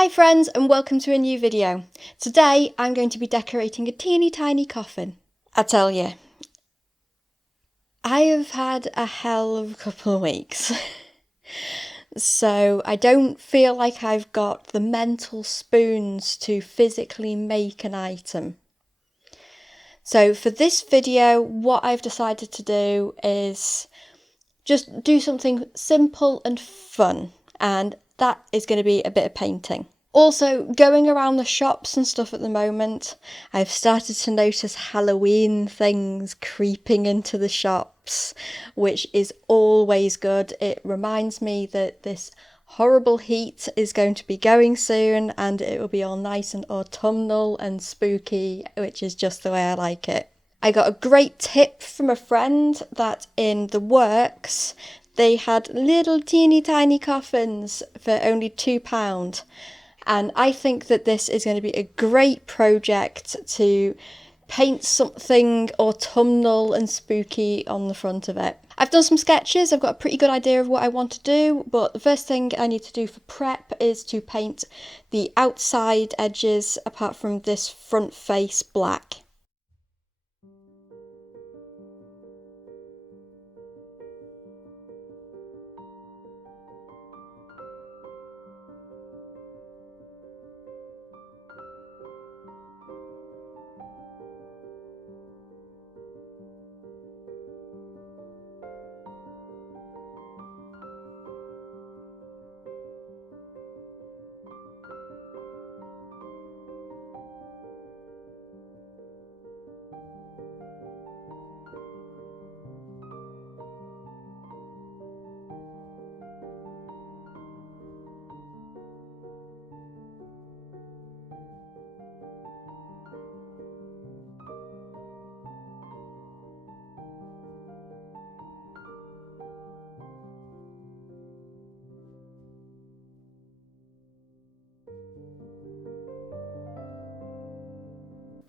Hi friends and welcome to a new video. Today I'm going to be decorating a teeny tiny coffin. I tell you, I have had a hell of a couple of weeks. So I don't feel like I've got the mental spoons to physically make an item. So for this video, what I've decided to do is just do something simple and fun, and that is going to be a bit of painting. Also, going around the shops and stuff at the moment, I've started to notice Halloween things creeping into the shops, which is always good. It reminds me that this horrible heat is going to be going soon and it will be all nice and autumnal and spooky, which is just the way I like it. I got a great tip from a friend that in the works they had little teeny tiny coffins for only £2. And I think that this is going to be a great project to paint something autumnal and spooky on the front of it. I've done some sketches, I've got a pretty good idea of what I want to do, but the first thing I need to do for prep is to paint the outside edges apart from this front face black.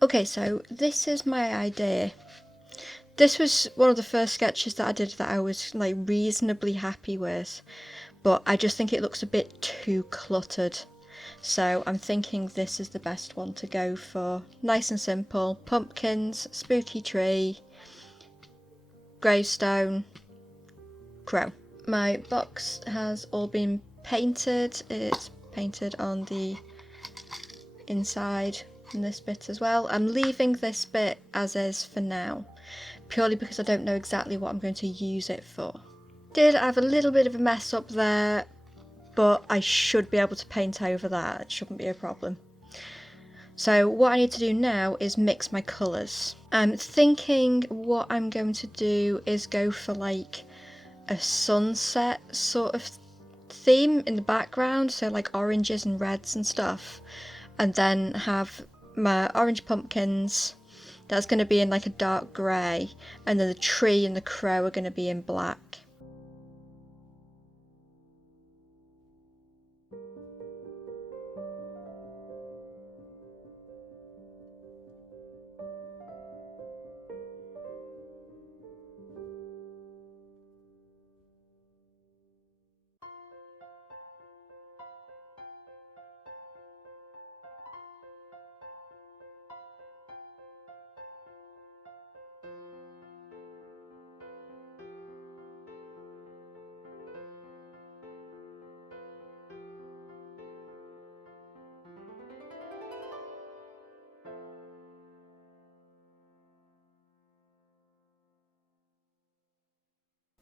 Okay, so this is my idea. This was one of the first sketches that I did that I was like reasonably happy with, but I just think it looks a bit too cluttered. So I'm thinking this is the best one to go for. Nice and simple, pumpkins, spooky tree, gravestone, crow. My box has all been painted. It's painted on the inside and this bit as well. I'm leaving this bit as is for now, purely because I don't know exactly what I'm going to use it for. Did have a little bit of a mess up there, but I should be able to paint over that. It shouldn't be a problem. So what I need to do now is mix my colours. I'm thinking what I'm going to do is go for like a sunset sort of theme in the background, so like oranges and reds and stuff, and then have my orange pumpkins. That's going to be in like a dark grey, and then the tree and the crow are going to be in black.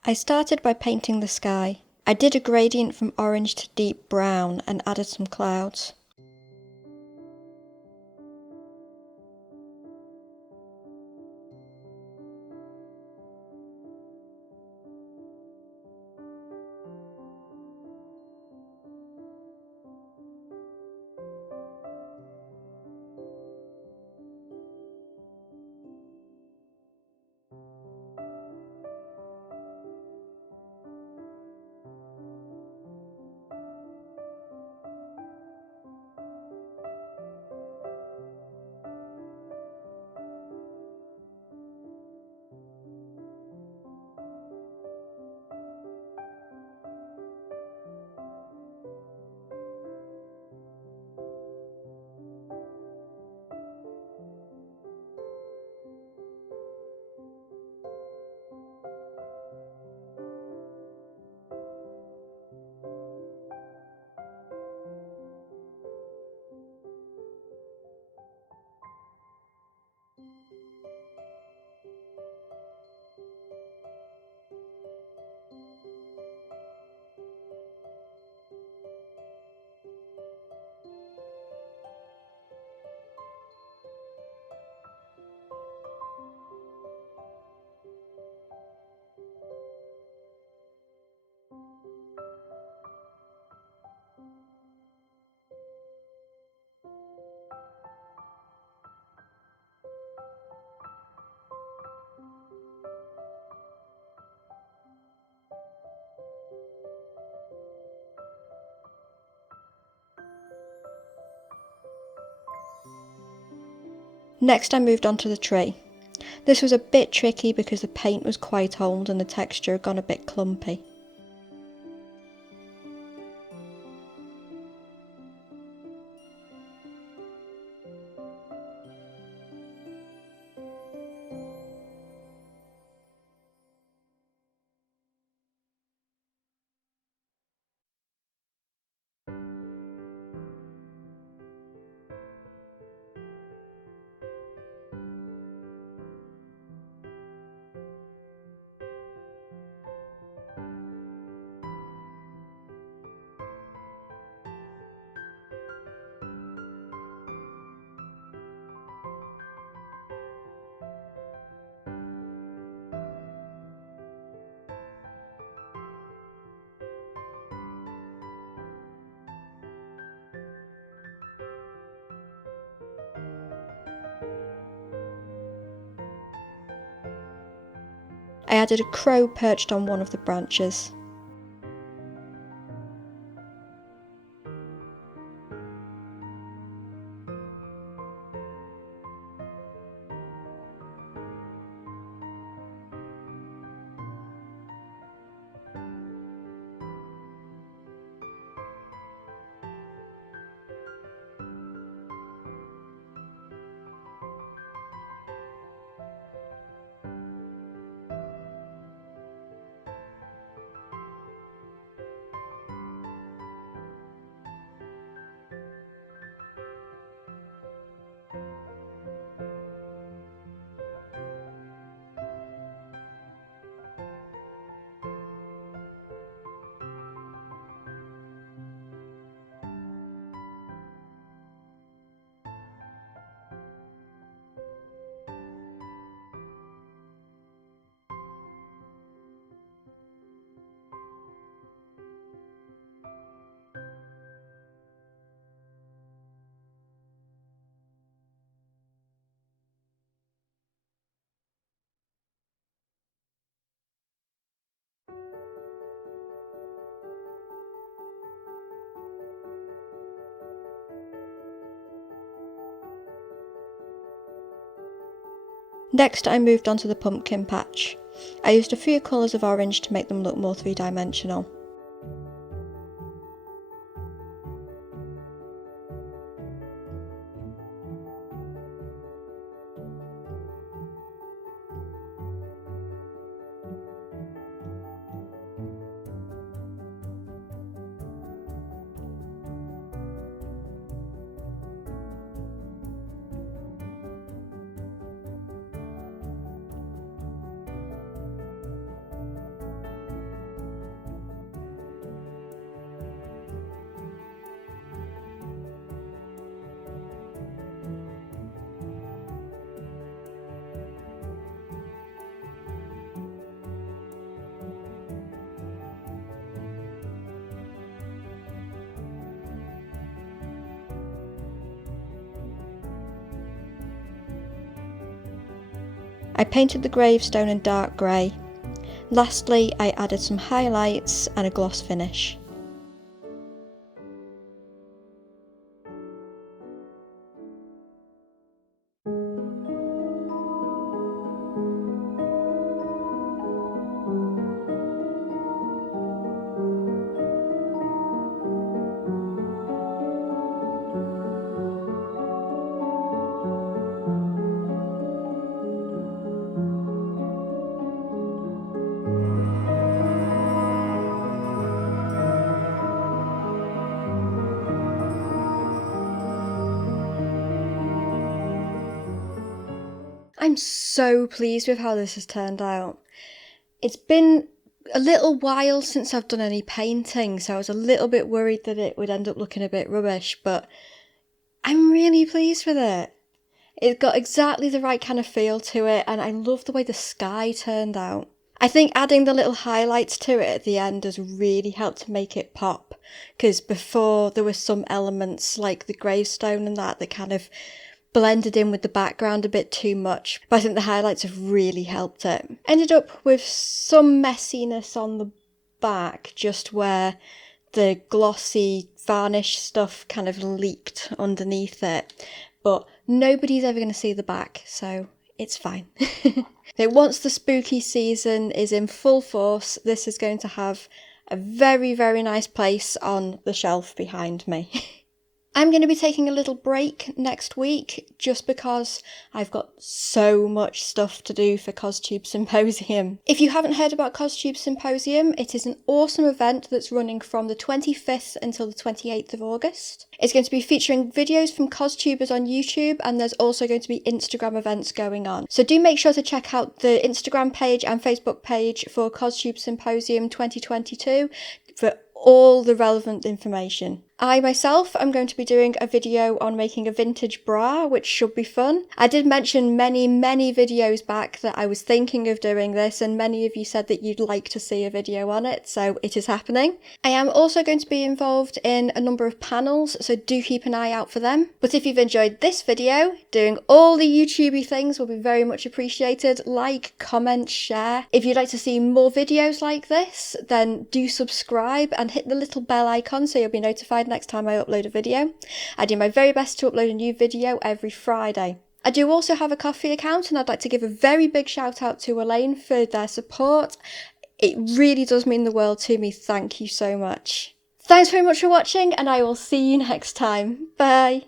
I started by painting the sky. I did a gradient from orange to deep brown and added some clouds. Next I moved on to the tree. This was a bit tricky because the paint was quite old and the texture had gone a bit clumpy. I added a crow perched on one of the branches. Next I moved on to the pumpkin patch. I used a few colours of orange to make them look more three-dimensional. I painted the gravestone in dark grey. Lastly, I added some highlights and a gloss finish. I'm so pleased with how this has turned out. It's been a little while since I've done any painting, so I was a little bit worried that it would end up looking a bit rubbish, but I'm really pleased with it. It's got exactly the right kind of feel to it, and I love the way the sky turned out. I think adding the little highlights to it at the end has really helped to make it pop, because before there were some elements like the gravestone and that kind of blended in with the background a bit too much, but I think the highlights have really helped it. Ended up with some messiness on the back, just where the glossy varnish stuff kind of leaked underneath it, but nobody's ever going to see the back, so it's fine. Now, once the spooky season is in full force, this is going to have a very, very nice place on the shelf behind me. I'm going to be taking a little break next week just because I've got so much stuff to do for CosTube Symposium. If you haven't heard about CosTube Symposium, it is an awesome event that's running from the 25th until the 28th of August. It's going to be featuring videos from CosTubers on YouTube, and there's also going to be Instagram events going on. So do make sure to check out the Instagram page and Facebook page for CosTube Symposium 2022 for all the relevant information. I myself am going to be doing a video on making a vintage bra, which should be fun. I did mention many videos back that I was thinking of doing this, and many of you said that you'd like to see a video on it, so it is happening. I am also going to be involved in a number of panels, so do keep an eye out for them. But if you've enjoyed this video, doing all the YouTubey things will be very much appreciated. Like, comment, share. If you'd like to see more videos like this, then do subscribe and hit the little bell icon so you'll be notified next time I upload a video. I do my very best to upload a new video every Friday. I do also have a Ko-fi account, and I'd like to give a very big shout out to Elaine for their support. It really does mean the world to me. Thank you so much. Thanks very much for watching, and I will see you next time. Bye.